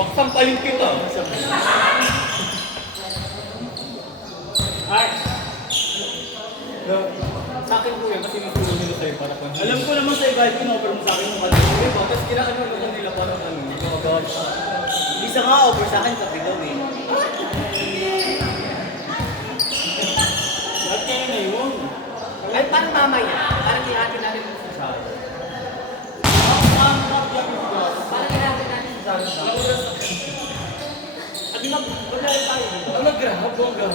Baksang paling kita. Ay! Sa akin po yan kasi nagtulong nila sa'yo para kung... Alam ko naman sa'yo kahit in-offer mo sa akin yung kanina. Diba? Tapos kinakanulo ko nila para ano, magagawa siya. Isa nga offer sa akin, pati gawin. Ba't kaya na yun? Ay, paano mamaya? Parang ihatin natin sa sasama. Parang ihatin natin sa sasama. At di ba, wala rin tayo. Ang nag-grab, bongga.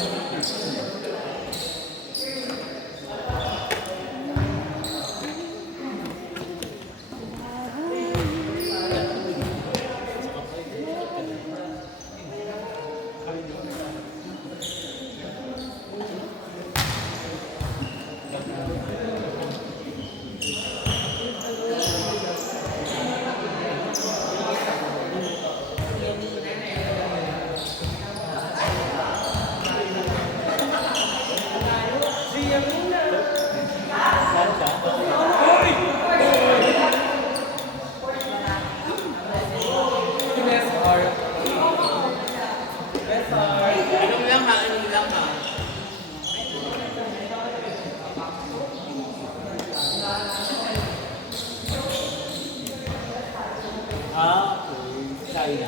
China.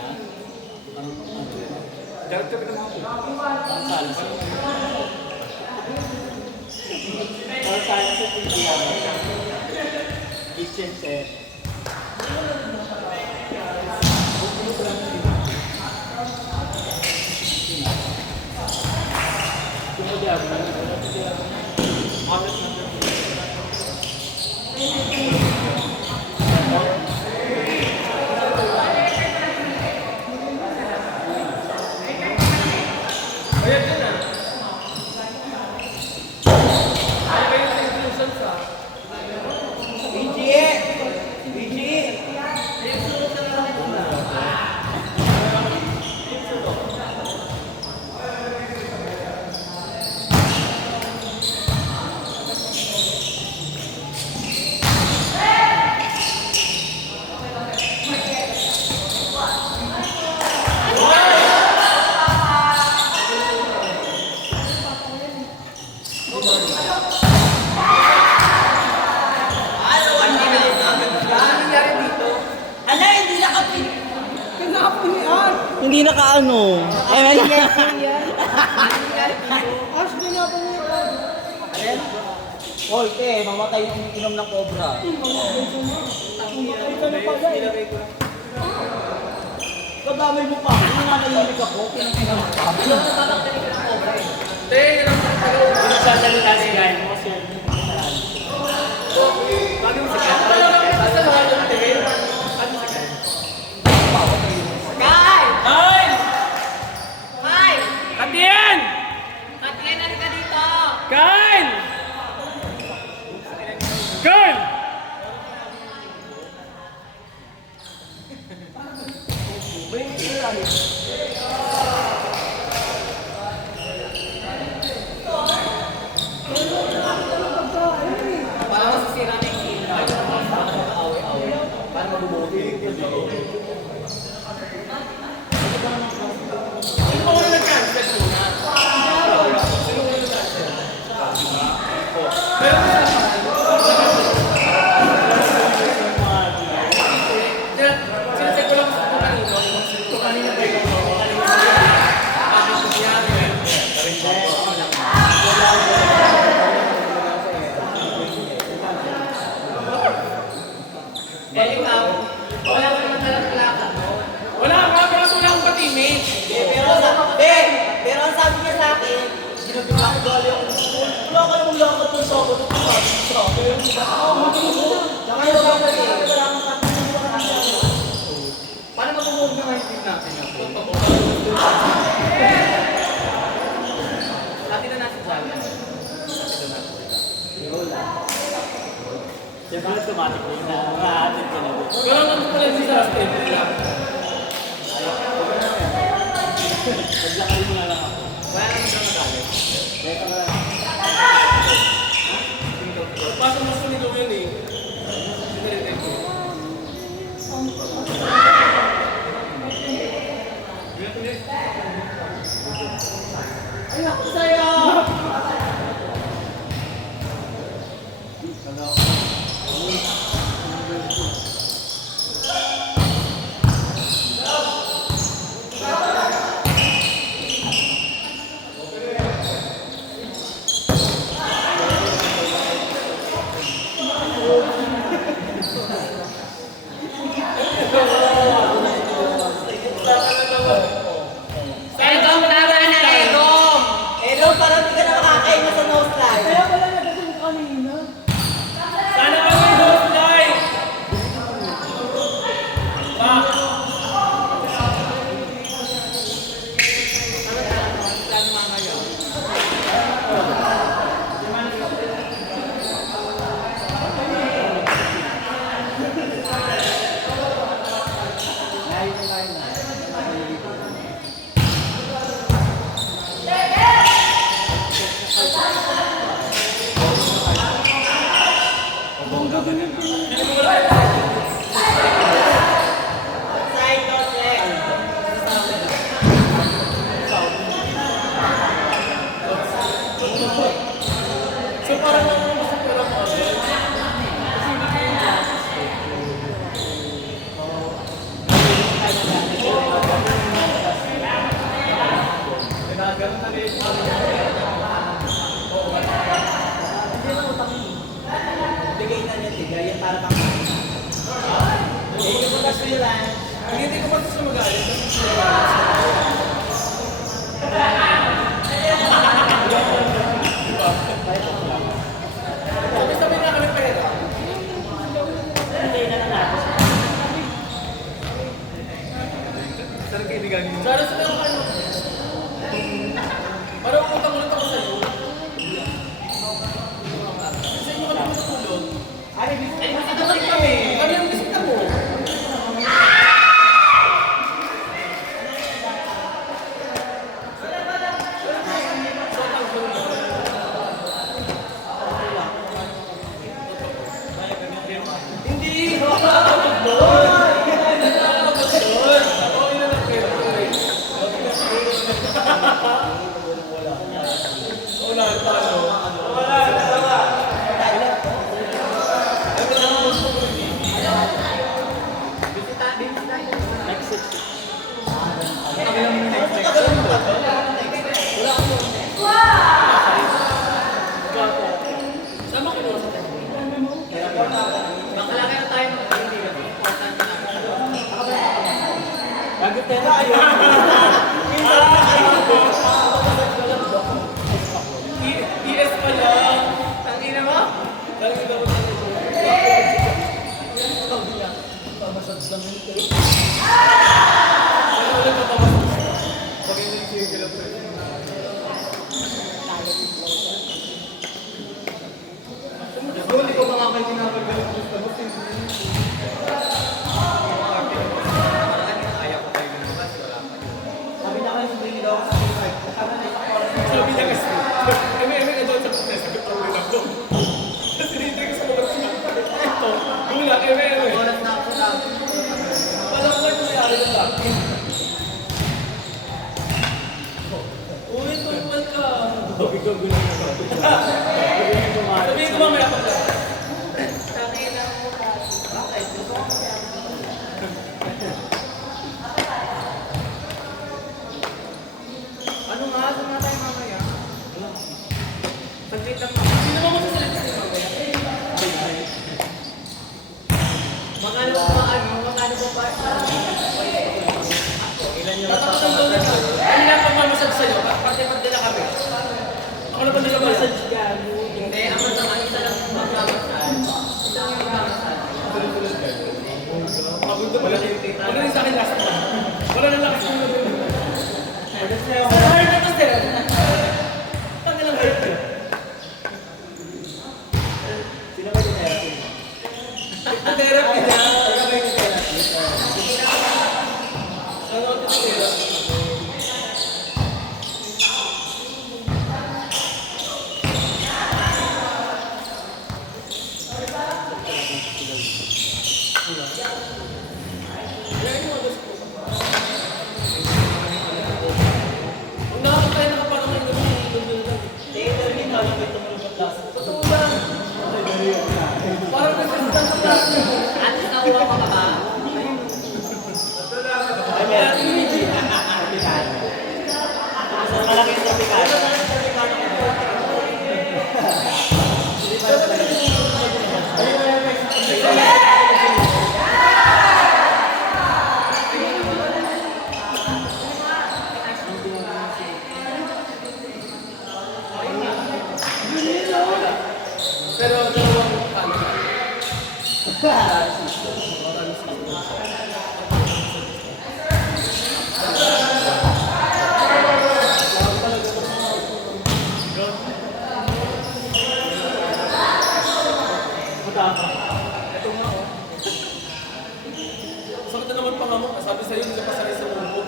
Character ka naman ako. Ang salsa. Ang salsa sa India. Kitchen set. Hindi nakaano. Ay, wala. Ash, ginapan mo yun. Oy, mamatay yung inom ng cobra. Ay, ka na pala eh. Kadamay mo pa. Ano nga nalilig ako? Pinang-pinang mo pa. Nagsasalita si Guy mo. Bagay mo si Guy. Katian! Katian, ano ka dito? Kyle! Kyle! Parang masisira na yung kita. Away-away. Parang mabubuti. Sino ko na nag-cancel muna? Sino ko na nag-cancel? Pero sinasay ko lang kung kanino. Kung kanino ba yung ikaw, wala ka naman talagang lakad mo. Wala nga, pero wala akong pa-teammate. Pero ang sabi niya sa akin, ginagawa ko gali ako sa school. Wala ka namang lakad ng Sabado at tumabi sa akin. Saka yung lakad sa akin, wala kang kapatid sa kanila. Paano mag-move na ngayon team natin? Natin na natin sabi. Siyempre automatic na yung nahatid ka na. Pero ano pala si Justin? Paglakarin mo na lang ako. Wala naman siya magalit. Teka lang. Pasok mo sa nilo yun eh. Sinaritin ko. Ay, ako sa'yo! Edom, tama na, Edom! Hello, parang di ka na makakain na sa nose line. Kaya pala nagasin ka kanina. Sana ka may host live! Side nose leg. So parang ano sa pera mo? Bigay na niya, tigay. Yan para pang Thank you for the free lunch. Hindi ko pa siya magalit. Sabi na kami pera. Bigay na na natin. Saan ang kaibigan niyo? Sana sila ako ano. Parang utang ulit ako sa'yo. Sa inyo kami matutulog. Ay, bisita Ay, bisita kami. Kami ang bisita mo. Hindi! Sama ko doon sa tayo. Makalaki na tayo ng kaibigan. Bago pera, ayaw. ES pa lang. Tangina mo? Tangina mo. Ano ulit na pamasok? Pag hindi siya sila po. Hindi ko makakain tinapag-galit gusto mo. Ayaw ko tayo ng mas. Wala pa. Sabi na kayo, sabihin daw ako sa free lunch. Sabi na isang oras. Sabi niya kasi, eme na doon sa fitness, sabi ko, uwi lang doon. Kasi hindi ko sa mga siya. Ito, gula, eme. Oras na ako sa Walang ko nangyari na lang. Uy, tulungan ka. Sabihin ko mamaya pag Ano nga? Saan nga tayo mamaya? saglit lang naman. Sino mo masasalita sa mamaya? Magkano ba pa? Ilan yung Tapos ang doon na. Ano na pagmamasag sa'yo? Pagdila kami. Ako na pagdila ba? Hindi, ang masama isa lang yung magkamasal. Isa lang yung magkamasal. Wala rin sa akin last time. Wala rin lakas ng loob. Sa'yo, Sa heart na to, sir. Tangin lang heart ko. sino ba yung therapy? Therapy na. Sino ba yung therapy? Ano ang therapy? Sakit na naman pa nga mo. Sabi sa'yo, hindi ka pa sanay sa mundo.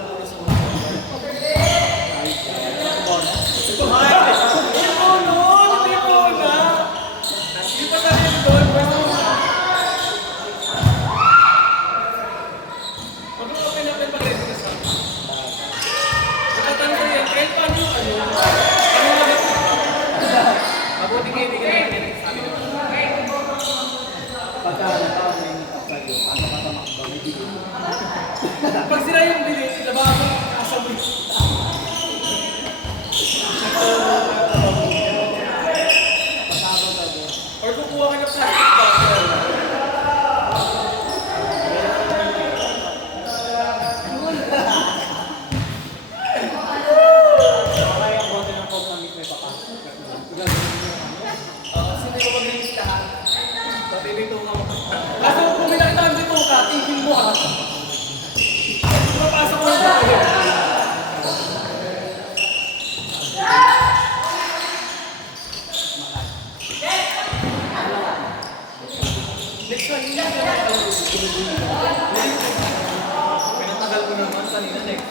Mabuti kayo, hindi ka naman sabi naman. Pagka naka-minute up kayo, ano ka Pag sila yung bilis, diba ako asabi. Or kukuha ka ng plastic bottle. Kaya ang bote ng Coke na may papa. Sino yung mag-release ka ha? Natilito ka mo. Kaso kung may nakita ang dito ka, tigil mo ha. Mapasok mo na tayo. Next one, hindi ka na Pinatagal ko naman kanina next.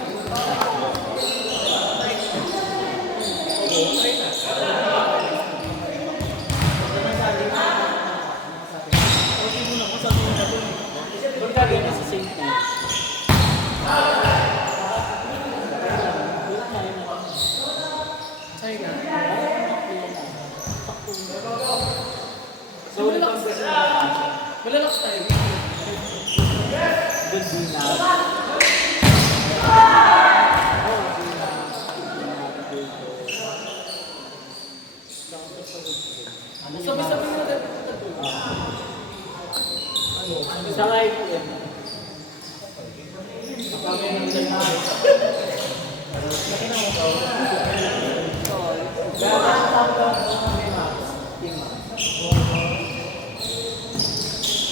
Kung gagawin niya sa same time. China. So, ulit ang gusto na Malalaks tayo. good din na. Sabi-sabi nyo na Sa live po yan. Kapag may nagdala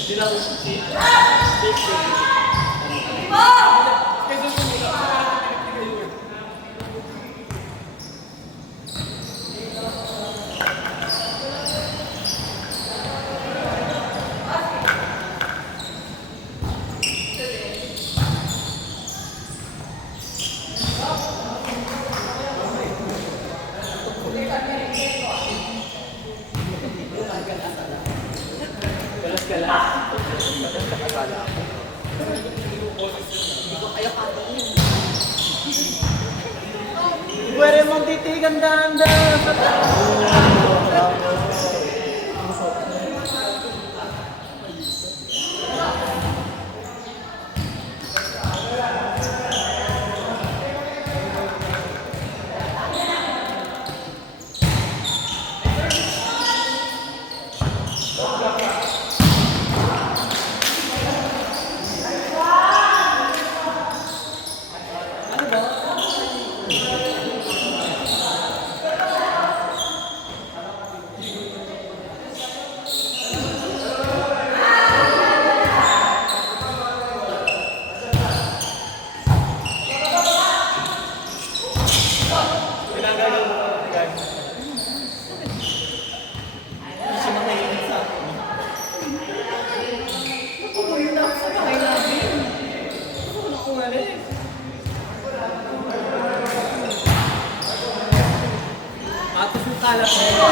Hindi lang si Kaysa kung hindi lang pinipigay. Pwede mong titigan dahan-dahan sa Atos yung kalap mo.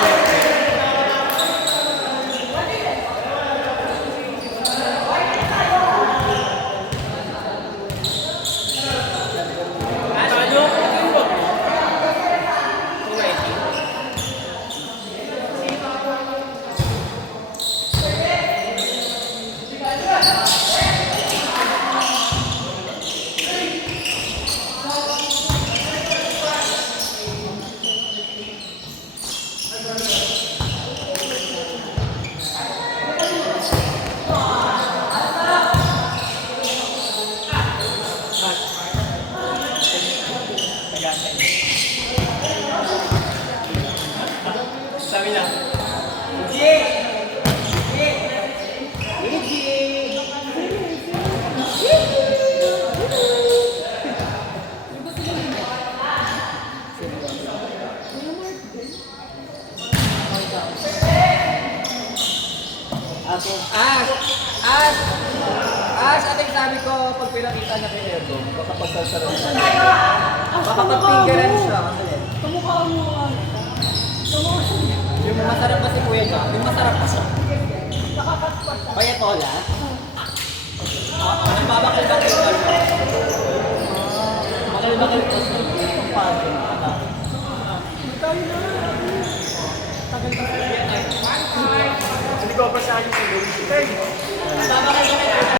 Sabi niya, G! Ash, ating sabi ko, pag pinakita na kay Erdo, baka pagsalsara siya. Baka pagpinggaran siya. Kamukha mo. Yung masarap kasi kuya siya, yung masarap pa siya. Bayatola? Oo, nagbabakal-bakal pa siya. Bakal-bakal pa siya. Itong pagi. Hindi ko pa sa akin si Luis.